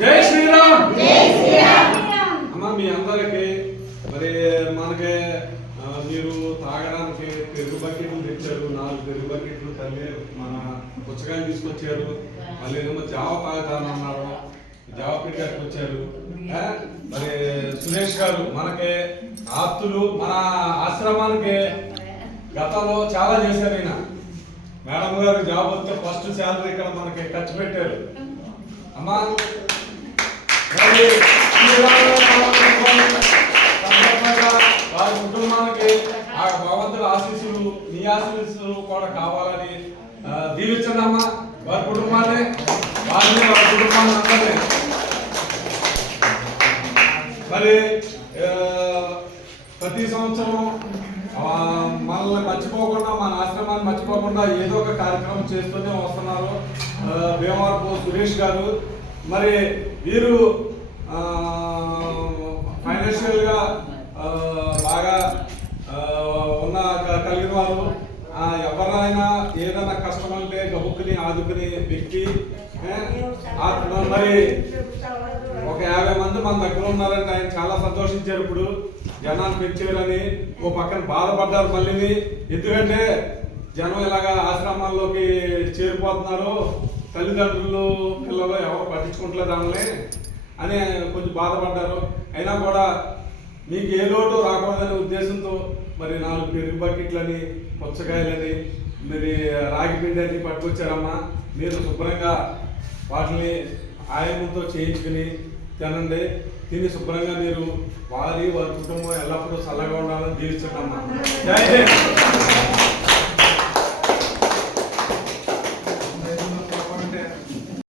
జై శ్రీరామ్. అమ్మ మీ అందరికి మరి మనకి మీరు తాగడానికి పెరుగు బకెట్లు తెచ్చారు, 4 పెరుగు బకెట్లు తల్లి మన పుచ్చకాయలు తీసుకొచ్చారు. మళ్ళీ ఏమో జావ తాగుతానన్నారు, జావ పెట్టారు వచ్చారు. మరి సురేష్ గారు మనకి ఆప్తులు, మన ఆశ్రమానికి గతంలో చాలా చేశారు. ఈయన మేడం గారు జాబ్ వస్తే ఫస్ట్ శాలరీ ఇక్కడ మనకి ఖర్చు పెట్టారు. అమ్మా వారి కుటుంబానికి ఆ భగవంతుల ఆశీస్సులు, నీ ఆశీస్సులు కూడా కావాలని దీవించండి అమ్మా. వారి కుటుంబాన్ని, వారి కుటుంబాన్ని అందరినీ. మరి ప్రతి సంవత్సరం మనల్ని మర్చిపోకుండా, మన ఆశ్రమాన్ని మర్చిపోకుండా ఏదో ఒక కార్యక్రమం చేస్తూనే వస్తున్నారు భీమవరపు సురేష్ గారు. మరి వీరు ఫైనాన్షియల్గా బాగా కలిగిన వారు. ఎవరైనా ఏదైనా కష్టం అంటే గబుక్కుని ఆదుకుని వ్యక్తి. మరి ఒక 50 మంది మన దగ్గర ఉన్నారంటే ఆయన చాలా సంతోషించారు. ఇప్పుడు జనాన్ని పెంచారని ఓ పక్కన బాధపడ్డారు మళ్ళీ. ఎందుకంటే జనం ఇలాగా ఆశ్రమాల్లోకి చేరిపోతున్నారు, తల్లిదండ్రులు పిల్లలు ఎవరు పట్టించుకుంటలేదు ఆమెని అని కొంచెం బాధపడ్డారు. అయినా కూడా మీకు ఏ లోటు రాకూడదనే ఉద్దేశంతో మరి 4 పెరుగు బకెట్లని, పుచ్చకాయలని, మరి రాగి పిండి అని పట్టుకొచ్చారమ్మా. మీరు శుభ్రంగా వాటిని ఆయనంతో చేయించుకుని తినండి. తిని శుభ్రంగా మీరు వారి కుటుంబం ఎల్లప్పుడూ చల్లగా ఉండాలని దీవించండి అమ్మా. జై జై.